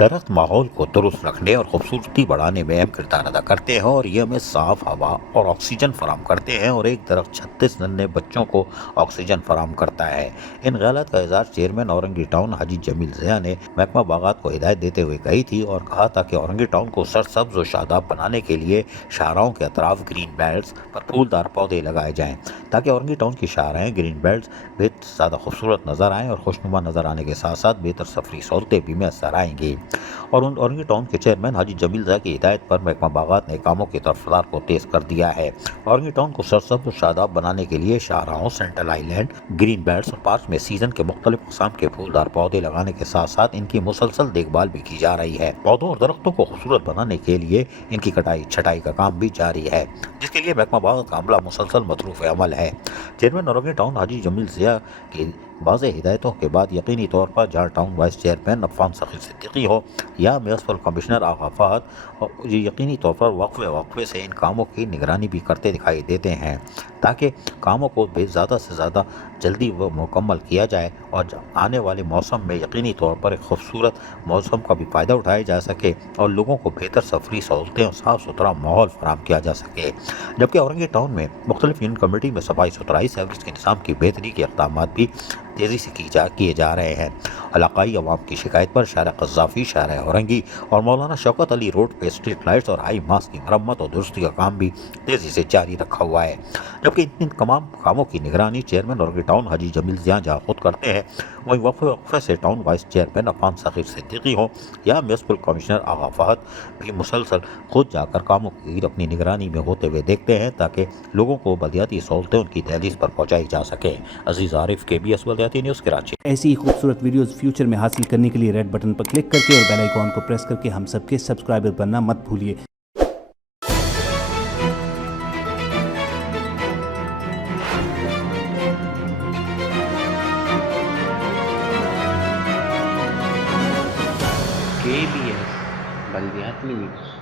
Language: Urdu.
درخت ماحول کو درست رکھنے اور خوبصورتی بڑھانے میں اہم کردار ادا کرتے ہیں اور یہ ہمیں صاف ہوا اور آکسیجن فراہم کرتے ہیں، اور ایک درخت 36 ننھے بچوں کو آکسیجن فراہم کرتا ہے۔ ان خیالات کا اظہار چیئرمین اورنگی ٹاؤن حاجی جمیل ضیاء نے محکمہ باغات کو ہدایت دیتے ہوئے کہی تھی اور کہا تھا کہ اورنگی ٹاؤن کو سرسبز و شاداب بنانے کے لیے شاہراہوں کے اطراف گرین بیلٹس پر پھولدار پودے لگائے جائیں تاکہ اورنگی ٹاؤن کی شاہراہیں گرین بیلٹس بہت زیادہ خوبصورت نظر آئیں اور خوشنما نظر آنے کے ساتھ ساتھ بہتر سفری سہولتیں بھی میسر آئیں گی۔ اور اورنگی ٹاؤن کے چیئرمین حاجی جمیل ضیاء کی ہدایت پر محکمہ باغات نے کاموں کی رفتار کو تیز کر دیا ہے۔ اورنگی ٹاؤن کو سرسبز و شاداب بنانے کے لیے شاہراہوں، سینٹرل آئی لینڈ، گرین بیلٹس اور پارک میں سیزن کے مختلف اقسام کے پھولدار پودے لگانے کے ساتھ ساتھ ان کی مسلسل دیکھ بھال بھی کی جا رہی ہے۔ پودوں اور درختوں کو خوبصورت بنانے کے لیے ان کی کٹائی چھٹائی کا کام بھی جاری ہے، جس کے لیے محکمہ باغات کا عملہ مسلسل مصروف عمل ہے۔ چیئرمین اورنگی ٹاؤن حاجی جمیل ضیاء کی واضح ہدایتوں کے بعد یقینی طور پر جہاں town vice chairman Affan Saqeel Siddiqui ہو یا میونسپل کمشنر آغا فہد، یقینی طور پر وقفے سے ان کاموں کی نگرانی بھی کرتے دکھائی دیتے ہیں تاکہ کاموں کو زیادہ سے زیادہ جلدی وہ مکمل کیا جائے اور آنے والے موسم میں یقینی طور پر ایک خوبصورت موسم کا بھی فائدہ اٹھایا جا سکے اور لوگوں کو بہتر سفری سہولتیں اور صاف ستھرا ماحول فراہم کیا جا سکے۔ جبکہ اورنگی ٹاؤن میں مختلف یونین کمیٹی میں صفائی ستھرائی سیوریج کے نظام کی بہتری کے اقدامات بھی تیزی سے کیے جا رہے ہیں۔ علاقائی عوام کی شکایت پر شارع قذافی، شارع اورنگی اور مولانا شوکت علی روڈ پہ اسٹریٹ لائٹس اور ہائی ماسک کی مرمت اور درستی کا کام بھی تیزی سے جاری رکھا ہوا ہے۔ جبکہ ان تمام کاموں کی نگرانی چیئرمین اورنگی ٹاؤن حاجی جمیل ضیاء جہاں خود کرتے ہیں، وہیں وقفے سے town vice chairman Affan Saqeel Siddiqui ہوں یا میونسپل کمشنر آغا فہد بھی مسلسل خود جا کر کاموں کی اپنی نگرانی میں ہوتے ہوئے دیکھتے ہیں تاکہ لوگوں کو بلدیاتی سہولتیں ان کی دہلیز پر پہنچائی جا سکے۔ عزیز عارف، KBS بلدیاتی نیوز، کراچی۔ ایسی ہی خوبصورت ویڈیوز فیوچر میں حاصل کرنے کے لیے ریڈ بٹن پر کلک کر کے اور بیل آئیکن کو پریس کر کے ہم سب کے سبسکرائبر بننا مت بھولیے۔ KBS بلدیاتی نیوز۔